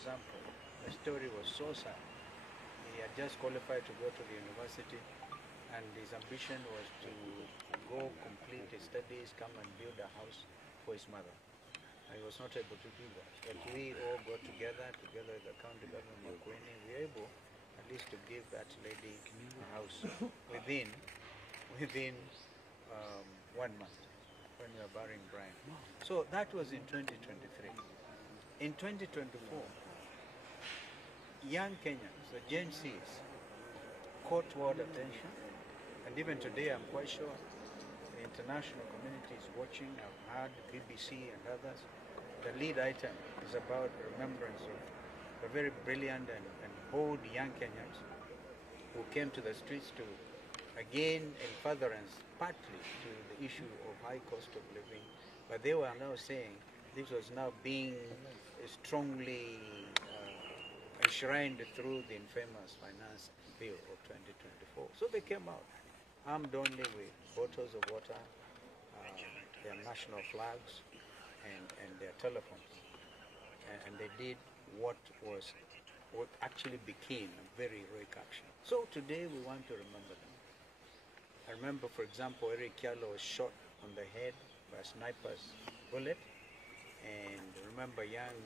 example, the story was so sad. He had just qualified to go to the university, and his ambition was to go complete his studies, come and build a house for his mother. And he was not able to do that. But we all got together with the county government of Makueni, we were able at least to give that lady a house within 1 month when we were burying Brian. So that was in 2023. In 2024, young Kenyans, the Gen Zs, caught world attention, and even today I'm quite sure the international community is watching. I've heard the BBC and others. The lead item is about remembrance of the very brilliant and bold young Kenyans who came to the streets to, again, in furtherance partly to the issue of high cost of living, but they were now saying this was now being strongly enshrined through the infamous finance bill of 2024. So they came out, armed only with bottles of water, their national flags, and their telephones. And they did what actually became a very heroic action. So today we want to remember them. I remember, for example, Eric Kialo was shot on the head by a sniper's bullet, and remember young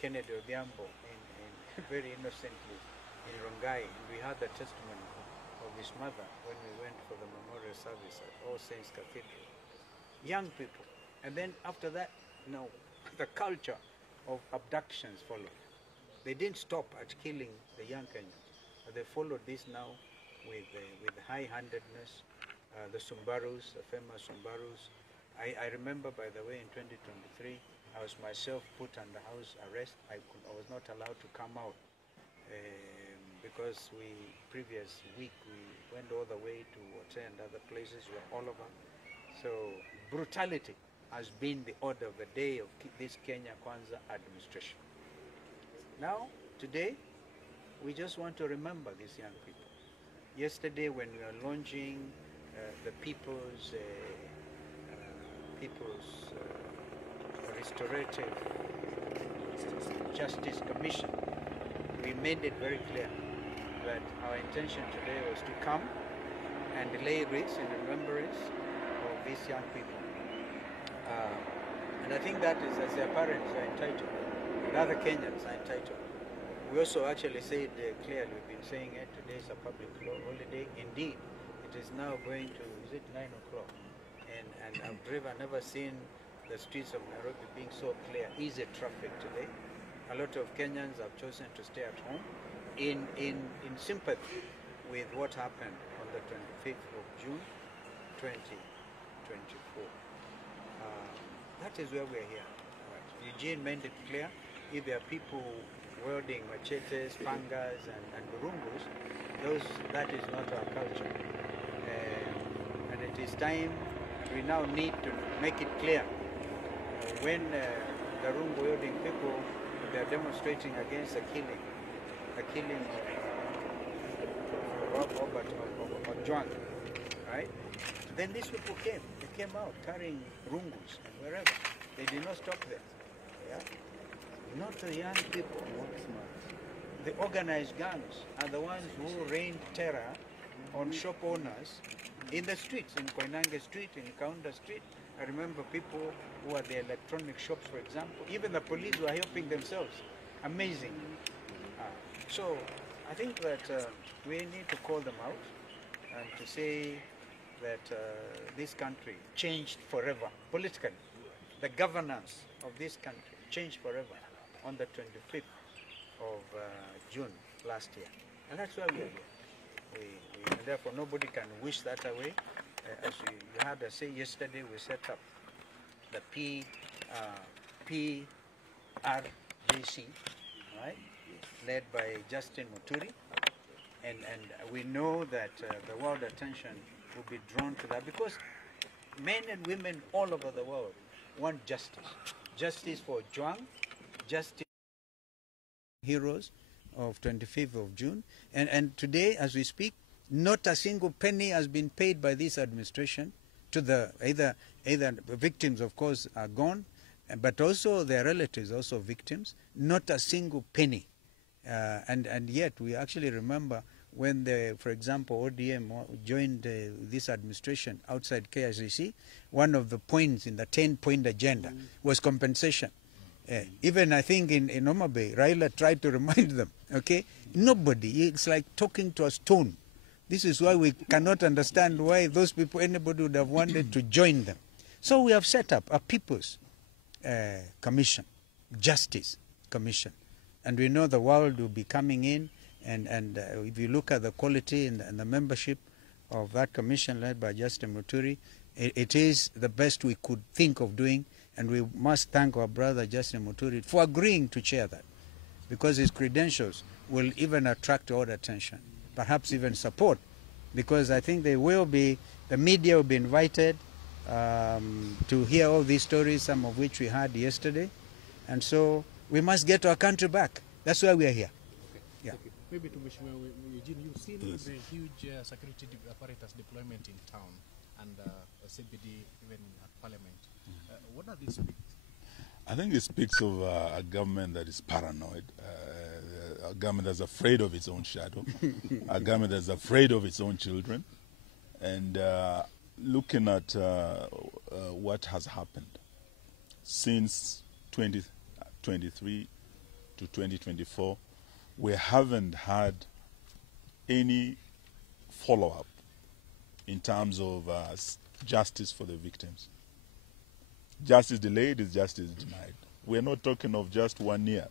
Kennedy Odhiambo very innocently in Rongai. We had the testimony of his mother when we went for the memorial service at All Saints Cathedral. Young people. And then after that, the culture of abductions followed. They didn't stop at killing the young Kenyans, but they followed this now with high-handedness. The Sumbarus, the famous Sumbarus. I remember, by the way, in 2023, I was myself put under house arrest. I was not allowed to come out because previous week we went all the way to Hotel and other places. We were all over. So brutality has been the order of the day of this Kenya Kwanza administration. Now, today, we just want to remember these young people. Yesterday, when we were launching the People's Restorative Justice Commission, we made it very clear that our intention today was to come and lay wreaths in remembrance of these young people. And I think that is, as their parents are entitled, and other Kenyans are entitled. We also actually said clearly, we've been saying it, today is a public holiday. Indeed, it is now going to, is it 9 o'clock? And I've never seen the streets of Nairobi being so clear, easy traffic today. A lot of Kenyans have chosen to stay at home in sympathy with what happened on the 25th of June, 2024. That is where we're here. Eugene made it clear, if there are people wielding machetes, pangas, and burungus, that is not our culture. And it is time, and we now need to make it clear when the rungu wielding people, they are demonstrating against the killing of Robert or Juan, right? Then these people came. They came out carrying rungus and wherever. They did not stop there. Yeah? Not the young people. The organized gangs are the ones who rained terror on shop owners in the streets, in Koinange Street, in Kaunda Street. I remember people who had the electronic shops, for example. Even the police were helping themselves. Amazing. So I think that we need to call them out and to say that this country changed forever politically. The governance of this country changed forever on the 25th of June last year. And that's why we are here. And therefore nobody can wish that away. As you heard us say yesterday, we set up the PRJC, right, led by Justin Muturi, and we know that the world attention will be drawn to that because men and women all over the world want justice. Justice for Juang, justice for heroes of 25th of June. And today, as we speak, not a single penny has been paid by this administration to the, either victims, of course, are gone, but also their relatives, also victims, not a single penny. And yet we actually remember when, for example, ODM joined this administration outside KICC, one of the points in the 10-point agenda was compensation. Even I think in Homa Bay, Raila tried to remind them, okay? Nobody, it's like talking to a stone. This is why we cannot understand why those people, anybody would have wanted to join them. So we have set up a People's Commission, Justice Commission. And we know the world will be coming in, and if you look at the quality and the membership of that commission led by Justice Muturi, it is the best we could think of doing, and we must thank our brother Justice Muturi for agreeing to chair that, because his credentials will even attract all attention, perhaps even support, because I think the media will be invited to hear all these stories, some of which we heard yesterday, and so we must get our country back. That's why we are here. Okay. Yeah. Okay. Maybe to Eugene, you've seen the huge security apparatus deployment in town and CBD, even at Parliament. What does this speak? I think it speaks of a government that is paranoid, a government that's afraid of its own shadow, a government that's afraid of its own children, and looking at what has happened since 2023 to 2024, we haven't had any follow-up in terms of justice for the victims. Justice delayed is justice denied. We're not talking of just 1 year.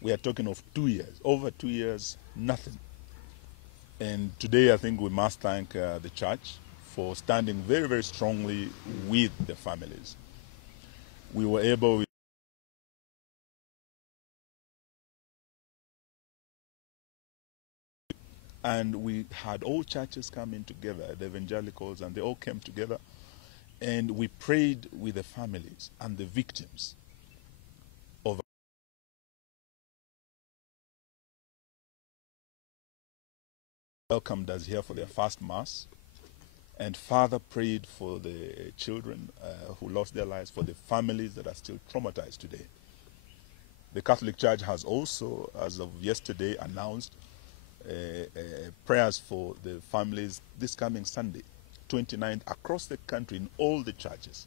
We are talking of 2 years. Over 2 years, nothing. And today I think we must thank the church for standing very, very strongly with the families. We were able and we had all churches coming together, the evangelicals, and they all came together, and we prayed with the families and the victims of welcomed us here for their first mass, and Father prayed for the children who lost their lives, for the families that are still traumatized today. The Catholic Church has also, as of yesterday, announced prayers for the families this coming Sunday, 29th, across the country in all the churches.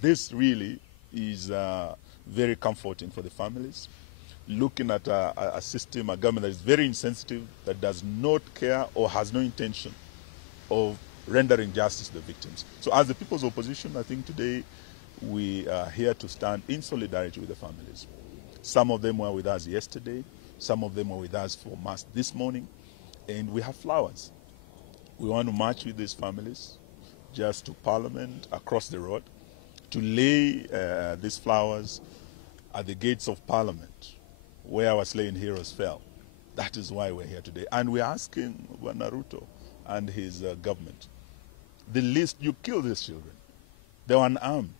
This really is very comforting for the families. Looking at a system, a government that is very insensitive, that does not care or has no intention of rendering justice to the victims. So as the People's Opposition, I think today we are here to stand in solidarity with the families. Some of them were with us yesterday. Some of them were with us for Mass this morning. And we have flowers. We want to march with these families just to Parliament across the road to lay these flowers at the gates of Parliament where our slain heroes fell. That is why we're here today. And we're asking Naruto and his government, the least, you kill these children. They were unarmed.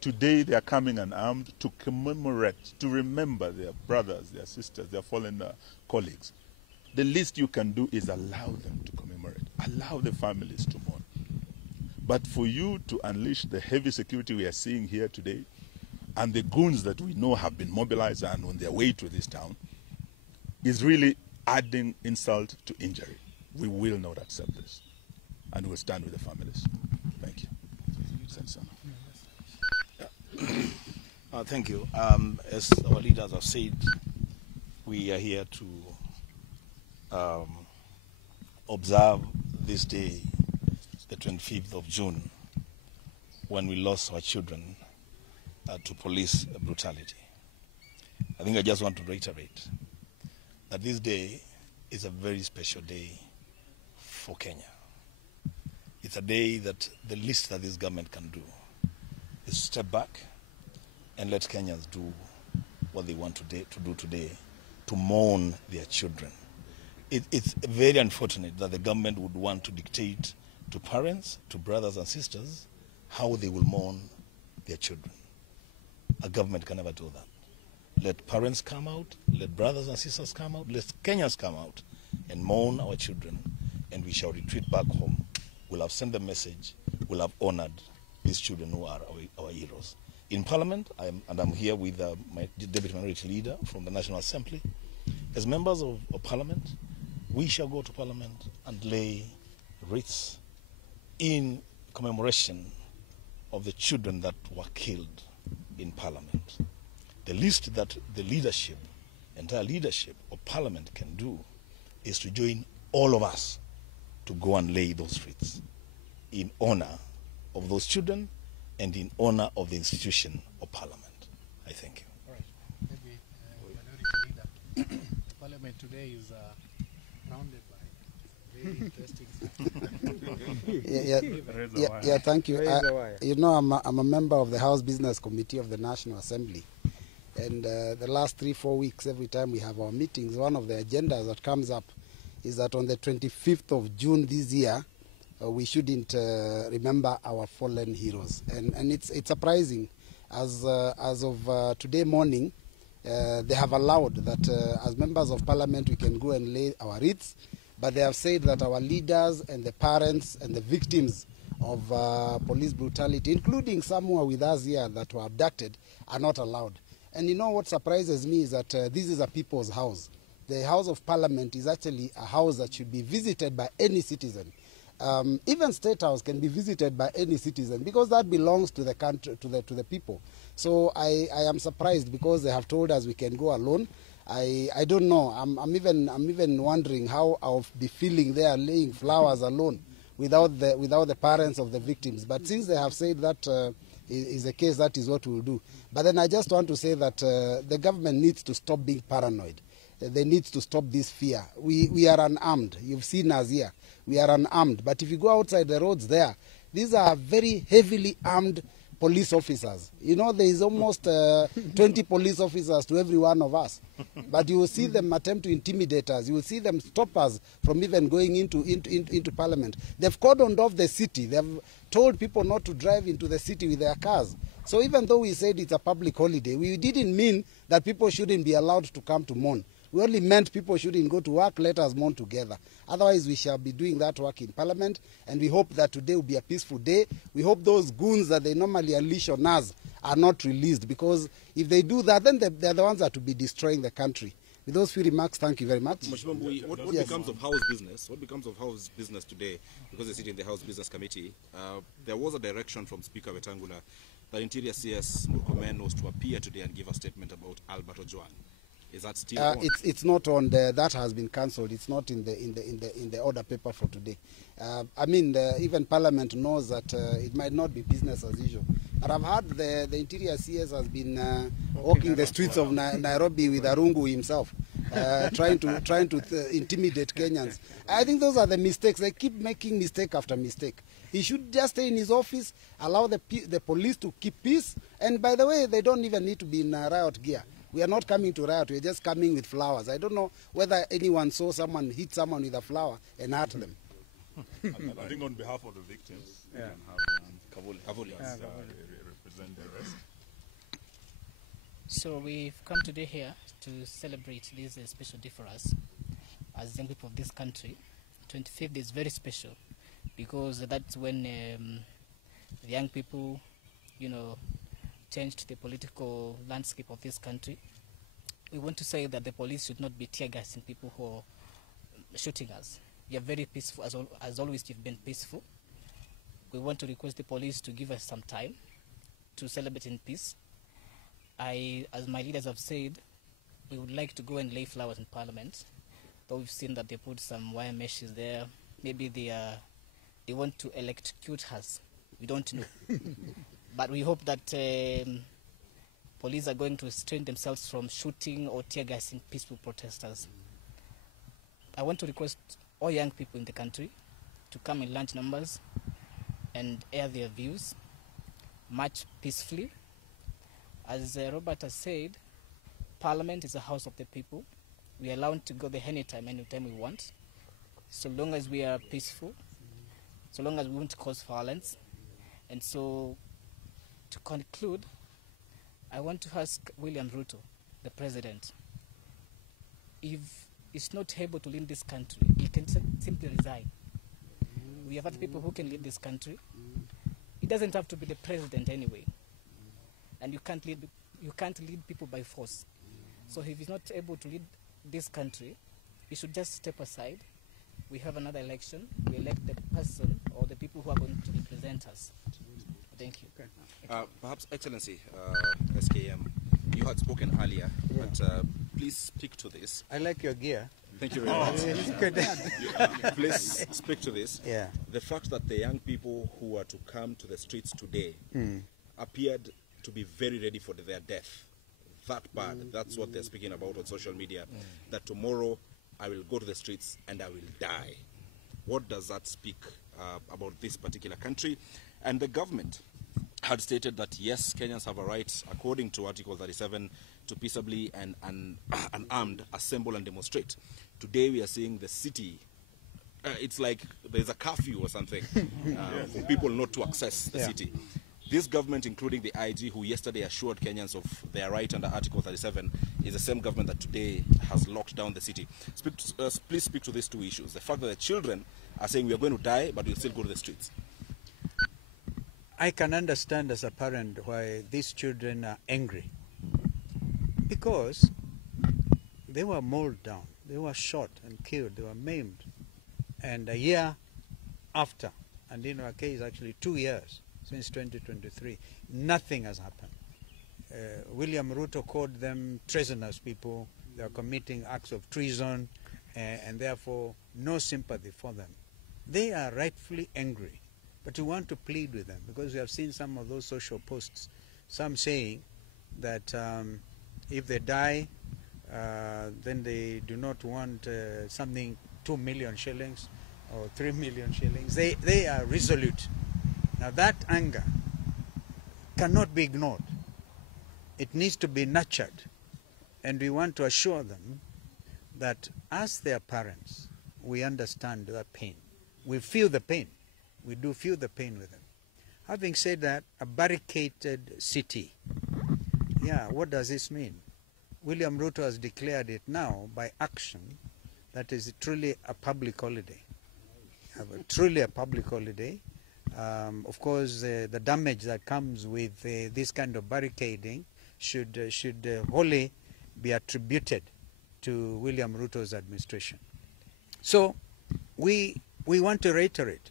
Today they are coming unarmed to commemorate, to remember their brothers, their sisters, their fallen colleagues. The least you can do is allow them to commemorate, allow the families to mourn. But for you to unleash the heavy security we are seeing here today, and the goons that we know have been mobilized and on their way to this town, is really adding insult to injury. We will not accept this, and we'll stand with the families. Thank you. Thank you. As our leaders have said, we are here to observe this day, the 25th of June, when we lost our children to police brutality. I think I just want to reiterate that this day is a very special day for Kenya. It's a day that the least that this government can do is step back and let Kenyans do what they want to do today, to mourn their children. It's very unfortunate that the government would want to dictate to parents, to brothers and sisters, how they will mourn their children. A government can never do that. Let parents come out, let brothers and sisters come out, let Kenyans come out and mourn our children, and we shall retreat back home. We'll have sent the message, we'll have honored these children who are our heroes. in Parliament, I'm here with my Deputy Minority Leader from the National Assembly. As members of Parliament, we shall go to Parliament and lay wreaths in commemoration of the children that were killed in Parliament. The least that the leadership, entire leadership of Parliament can do is to join all of us to go and lay those wreaths in honor of those children and in honor of the institution of Parliament. I thank you. All right. Maybe Minority Leader. Parliament today is surrounded by very interesting. Yeah, thank you. You know, I'm a member of the House Business Committee of the National Assembly. And the last 3-4 weeks, every time we have our meetings, one of the agendas that comes up is that on the 25th of June this year, we shouldn't remember our fallen heroes. And it's surprising. As of today morning, they have allowed that as members of Parliament we can go and lay our wreaths, but they have said that our leaders and the parents and the victims of police brutality, including some who are with us here that were abducted, are not allowed. And you know what surprises me is that this is a people's house. The House of Parliament is actually a house that should be visited by any citizen. Even State House can be visited by any citizen because that belongs to the country, to the people. So I am surprised because they have told us we can go alone. I don't know. I'm even wondering how I'll be feeling there laying flowers alone without the parents of the victims. But since they have said that is the case, that is what we'll do. But then I just want to say that the government needs to stop being paranoid. They need to stop this fear. We are unarmed. You've seen us here. We are unarmed. But if you go outside the roads there, these are very heavily armed police officers. You know, there is almost 20 police officers to every one of us. But you will see them attempt to intimidate us. You will see them stop us from even going into Parliament. They've cordoned off the city. They've told people not to drive into the city with their cars. So even though we said it's a public holiday, we didn't mean that people shouldn't be allowed to come to mourn. We only meant people shouldn't go to work, let us mourn together. Otherwise, we shall be doing that work in Parliament, and we hope that today will be a peaceful day. We hope those goons that they normally unleash on us are not released, because if they do that, then they're the ones that will be destroying the country. With those few remarks, thank you very much. What becomes of House business? What becomes of House business today? Because they sit in the House Business Committee. There was a direction from Speaker Wetangula that Interior CS Murkomen was to appear today and give a statement about Albert Ojwang. Is that still on? It's not on the, that has been cancelled. It's not in the order paper for today. I mean, even Parliament knows that it might not be business as usual. But I've heard the Interior CS has been walking the streets of Nairobi with Arungu himself, trying to intimidate Kenyans. I think those are the mistakes. They keep making mistake after mistake. He should just stay in his office, allow the police to keep peace. And by the way, they don't even need to be in riot gear. We are not coming to riot. We're just coming with flowers. I don't know whether anyone saw someone hit someone with a flower and hurt them. I think on behalf of the victims, we can have Kavuli represent the rest. So we've come today here to celebrate this special day for us as young people of this country. 25th is very special because that's when the young people, you know, changed the political landscape of this country. We want to say that the police should not be tear gassing people who are shooting us. We are very peaceful, as always you've been peaceful. We want to request the police to give us some time to celebrate in peace. As my leaders have said, we would like to go and lay flowers in Parliament, though we've seen that they put some wire meshes there. Maybe they want to electrocute us. We don't know. But we hope that police are going to restrain themselves from shooting or tear gassing peaceful protesters. I want to request all young people in the country to come in large numbers and air their views, march peacefully. As Robert has said, Parliament is a house of the people. We are allowed to go there anytime we want, so long as we are peaceful, so long as we won't cause violence. And so, to conclude, I want to ask William Ruto, the president, if he's not able to lead this country, he can simply resign. We have other people who can lead this country. He doesn't have to be the president anyway. and you can't lead people by force. So if he's not able to lead this country, he should just step aside. We have another election. We elect the person or the people who are going to represent us. Thank you. Okay. Perhaps, Excellency, SKM, you had spoken earlier, but please speak to this. I like your gear. Thank you very much. Please speak to this. Yeah. The fact that the young people who are to come to the streets today appeared to be very ready for their death. That bad. That's what they're speaking about on social media. That tomorrow I will go to the streets and I will die. What does that speak about this particular country? And the government had stated that yes, Kenyans have a right, according to Article 37, to peaceably and unarmed assemble and demonstrate. Today we are seeing the city, it's like there's a curfew or something for people not to access the city. This government, including the IG, who yesterday assured Kenyans of their right under Article 37, is the same government that today has locked down the city. Please speak to these two issues. The fact that the children are saying we are going to die, but we'll still go to the streets. I can understand as a parent why these children are angry. Because they were mauled down, they were shot and killed, they were maimed. And a year after, and in our case actually 2 years, since 2023, nothing has happened. William Ruto called them treasonous people. They are committing acts of treason, and therefore no sympathy for them. They are rightfully angry, but we want to plead with them because we have seen some of those social posts, some saying that if they die, then they do not want something 2 million shillings or 3 million shillings. They are resolute. Now that anger cannot be ignored. It needs to be nurtured. And we want to assure them that as their parents, we understand their pain. We feel the pain. We do feel the pain with them. Having said that, a barricaded city, what does this mean? William Ruto has declared it now by action that is truly a public holiday. Truly a public holiday. Of course, the damage that comes with this kind of barricading should wholly be attributed to William Ruto's administration. So we want to reiterate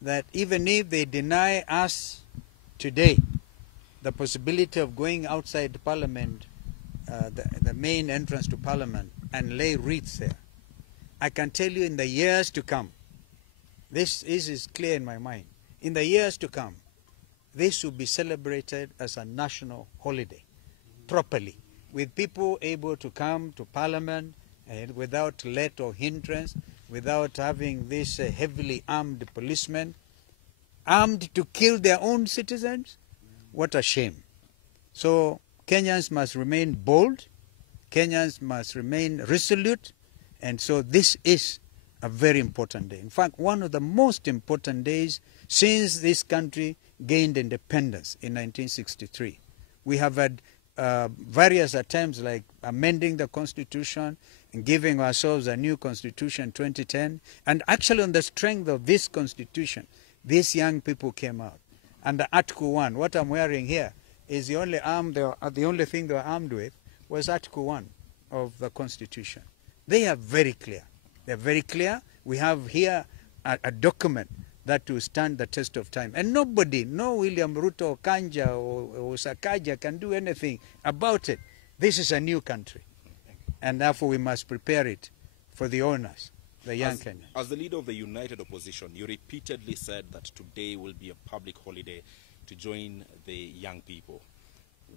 that even if they deny us today the possibility of going outside Parliament, the main entrance to Parliament, and lay wreaths there, I can tell you in the years to come, this is clear in my mind, in the years to come, this will be celebrated as a national holiday, properly, with people able to come to Parliament and without let or hindrance, without having this heavily armed policemen, armed to kill their own citizens. What a shame. So Kenyans must remain bold, Kenyans must remain resolute, and so this is a very important day. In fact, one of the most important days since this country gained independence in 1963. We have had various attempts like amending the Constitution and giving ourselves a new Constitution in 2010. And actually on the strength of this Constitution, these young people came out. Under Article 1, what I'm wearing here is the only thing they were armed with was Article 1 of the Constitution. They are very clear. They're very clear. We have here a document that will stand the test of time. And nobody, no William Ruto, Kanja, or Sakaja can do anything about it. This is a new country. And therefore we must prepare it for the owners, the young Kenyans. As the leader of the united opposition, you repeatedly said that today will be a public holiday to join the young people.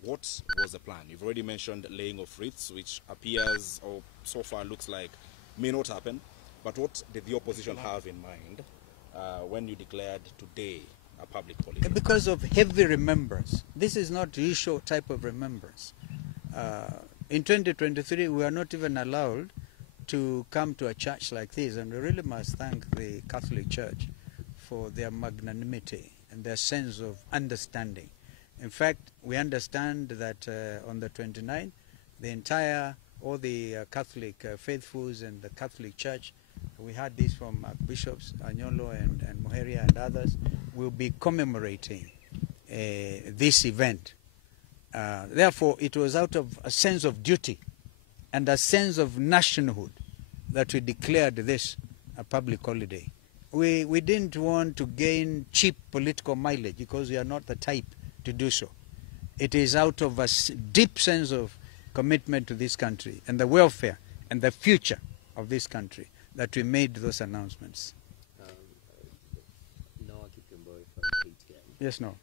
What was the plan? You've already mentioned laying of wreaths, which appears, or so far looks like, may not happen. But what did the opposition have in mind when you declared today a public holiday? Because of heavy remembrance. This is not the usual type of remembrance. In 2023, we are not even allowed to come to a church like this, and we really must thank the Catholic Church for their magnanimity and their sense of understanding. In fact, we understand that on the 29th, all the Catholic faithfuls and the Catholic Church, we had this from Bishops Anyolo and Moheria and others, will be commemorating this event Therefore, it was out of a sense of duty and a sense of nationhood that we declared this a public holiday. We didn't want to gain cheap political mileage because we are not the type to do so. It is out of a deep sense of commitment to this country and the welfare and the future of this country that we made those announcements. Yes, no.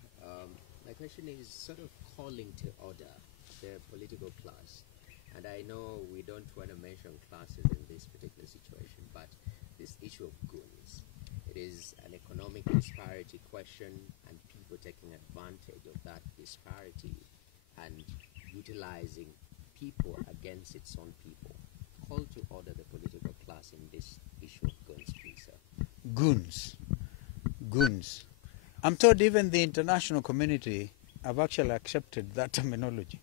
My question is sort of calling to order the political class. And I know we don't want to mention classes in this particular situation, but this issue of goons, it is an economic disparity question and people taking advantage of that disparity and utilizing people against its own people. Call to order the political class in this issue of goons, please, sir. Goons. Goons. I'm told even the international community have actually accepted that terminology.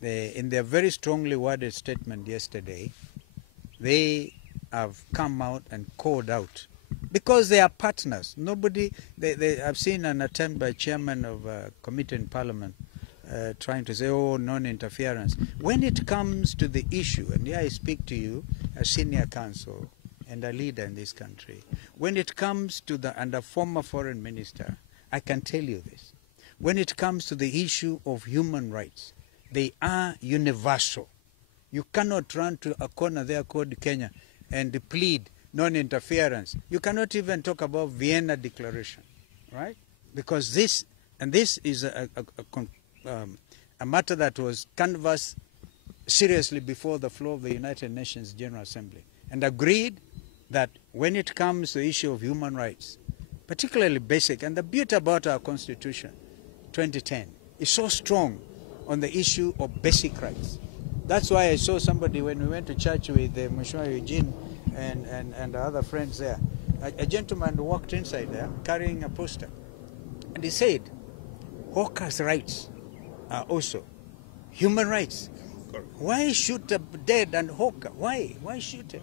In their very strongly worded statement yesterday, they have come out and called out because they are partners. Nobody, I've seen an attempt by chairman of a committee in parliament trying to say, oh, non-interference. When it comes to the issue, and here I speak to you as senior counsel and a leader in this country, when it comes to and a former foreign minister, I can tell you this. When it comes to the issue of human rights, they are universal. You cannot run to a corner there called Kenya and plead non-interference. You cannot even talk about Vienna Declaration, right? Because this is a matter that was canvassed seriously before the floor of the United Nations General Assembly and agreed that when it comes to the issue of human rights, particularly basic, and the beauty about our Constitution, 2010, is so strong on the issue of basic rights. That's why I saw somebody when we went to church with Musyoka, Eugene and other friends there. A gentleman walked inside there carrying a poster. And he said, hawkers' rights are also human rights. Why shoot a dead and hawker? Why? Why shoot him?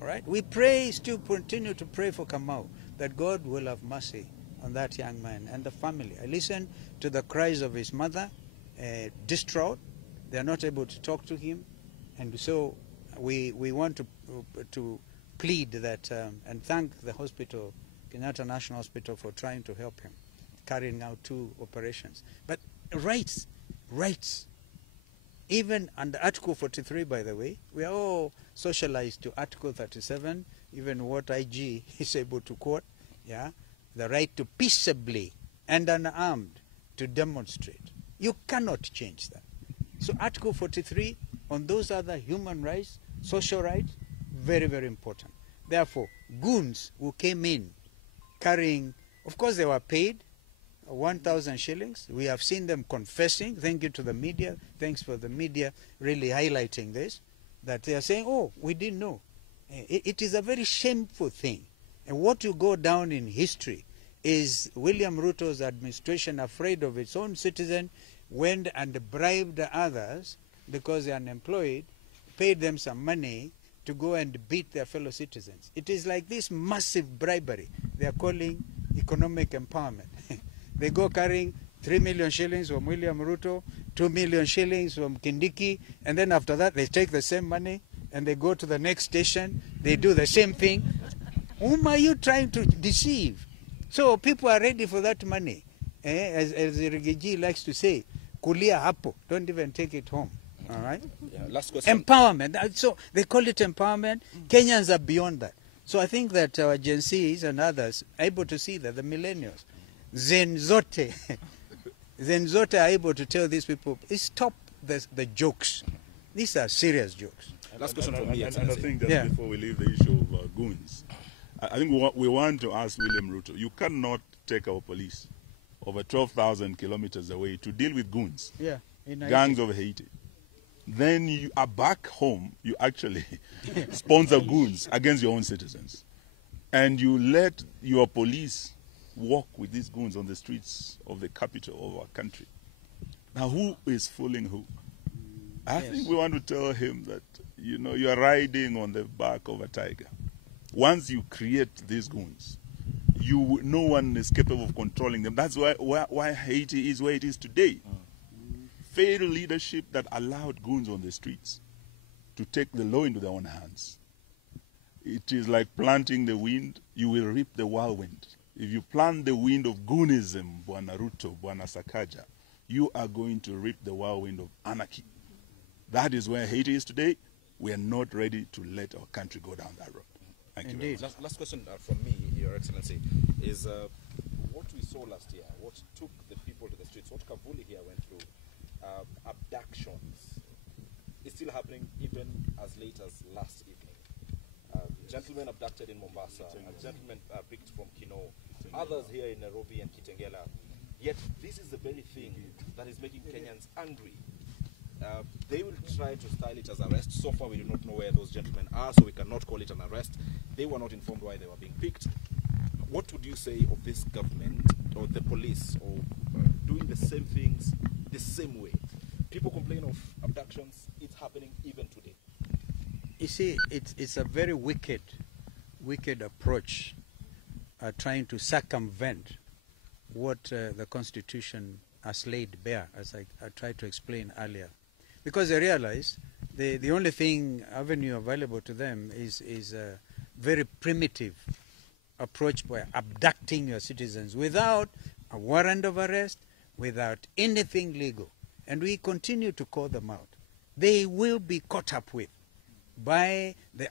All right? We pray, still continue to pray for Kamau, that God will have mercy on that young man and the family. I listened to the cries of his mother, distraught. They are not able to talk to him, and so we want to plead that and thank the hospital, Kenyatta National Hospital, for trying to help him, carrying out 2 operations. But rights, even under Article 43, by the way, we are all socialized to Article 37, even what IG is able to quote, yeah, the right to peaceably and unarmed to demonstrate. You cannot change that. So Article 43 on those other human rights, social rights, very, very important. Therefore, goons who came in carrying, of course they were paid 1,000 shillings. We have seen them confessing. Thank you to the media. Thanks for the media really highlighting this, that they are saying, oh, we didn't know. It is a very shameful thing. And what will go down in history is William Ruto's administration, afraid of its own citizen, went and bribed others because they are unemployed, paid them some money to go and beat their fellow citizens. It is like this massive bribery they are calling economic empowerment. They go carrying 3 million shillings from William Ruto, 2 million shillings from Kindiki, and then after that they take the same money and they go to the next station, they do the same thing. Whom are you trying to deceive? So people are ready for that money. As Rigiji likes to say, kulia hapo, don't even take it home. All right? Yeah, last question. Empowerment. So they call it empowerment. Kenyans are beyond that. So I think that our Gen Zs and others are able to see that, the millennials, Zenzote are able to tell these people, stop the jokes. These are serious jokes. Last question from me. And I think that before we leave the issue of goons, I think we want to ask William Ruto, you cannot take our police over 12,000 kilometers away to deal with goons, gangs of Haiti. Then you are back home, you actually sponsor goons against your own citizens. And you let your police walk with these goons on the streets of the capital of our country. Now, who is fooling who? I think we want to tell him that, you are riding on the back of a tiger. Once you create these goons, no one is capable of controlling them. That's why Haiti is where it is today. failed leadership that allowed goons on the streets to take the law into their own hands. It is like planting the wind, you will reap the whirlwind. If you plant the wind of goonism, Bwana Ruto, Bwana Sakaja, you are going to reap the whirlwind of anarchy. That is where Haiti is today. We are not ready to let our country go down that road. Thank you very much. Last question from me, Your Excellency, is what we saw last year, what took the people to the streets, what Kavuli here went through, abductions, is still happening even as late as last evening. Gentlemen abducted in Mombasa, a gentleman picked from Kino, others here in Nairobi and Kitengela. Yet this is the very thing that is making Kenyans angry. They will try to style it as arrest. So far we do not know where those gentlemen are, so we cannot call it an arrest. They were not informed why they were being picked. What would you say of this government or the police or doing the same things the same way? People complain of abductions. It's happening even today. You see, it's a very wicked approach, trying to circumvent what the Constitution has laid bare, as I tried to explain earlier. Because they realize the only avenue available to them is a very primitive approach by abducting your citizens without a warrant of arrest, without anything legal. And we continue to call them out. They will be caught up with by the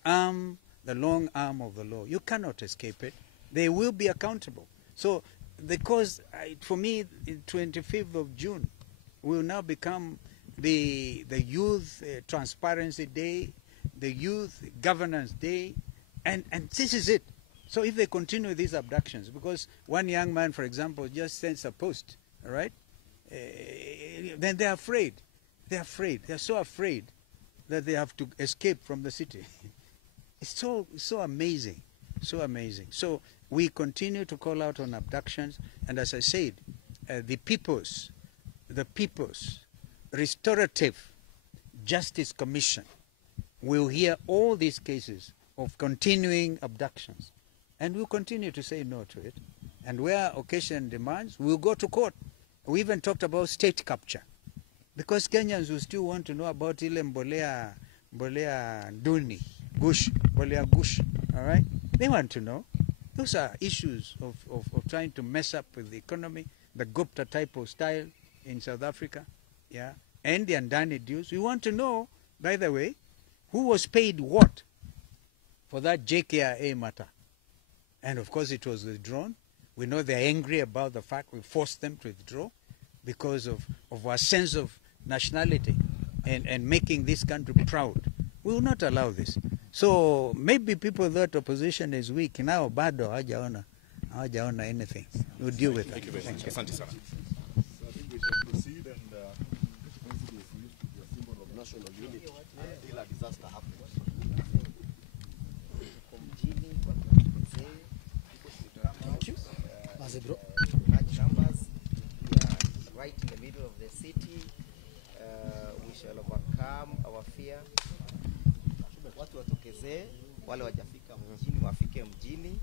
long arm of the law. You cannot escape it. They will be accountable. So, because for me, 25th of June will now become the Youth Transparency Day, the Youth Governance Day, and this is it. So if they continue these abductions, because one young man, for example, just sends a post, all right, then they're afraid. They're afraid. They're so afraid that they have to escape from the city. It's so amazing, so amazing. So we continue to call out on abductions, and as I said, the People's Restorative Justice Commission will hear all these cases of continuing abductions, and we'll continue to say no to it. And where occasion demands, we'll go to court. We even talked about state capture, because Kenyans will still want to know about ile mbolea nduni, mbolea gush, all right? They want to know. Those are issues of trying to mess up with the economy, the Gupta type of style in South Africa, yeah, and the Andani dues. We want to know, by the way, who was paid what for that JKIA matter. And of course it was withdrawn. We know they're angry about the fact we forced them to withdraw because of our sense of nationality and making this country proud. We will not allow this. So maybe people thought opposition is weak. Now bado hawajaona anything. We'll deal with it. Thank you very much. Asante sana. So I think we shall proceed and responsible for you to be a symbol of national unity until a disaster happens. Thank you. Large numbers. We are right in the middle of the city. We shall overcome our fear. Watu watokezee, wale wajafika mjini wafike mjini.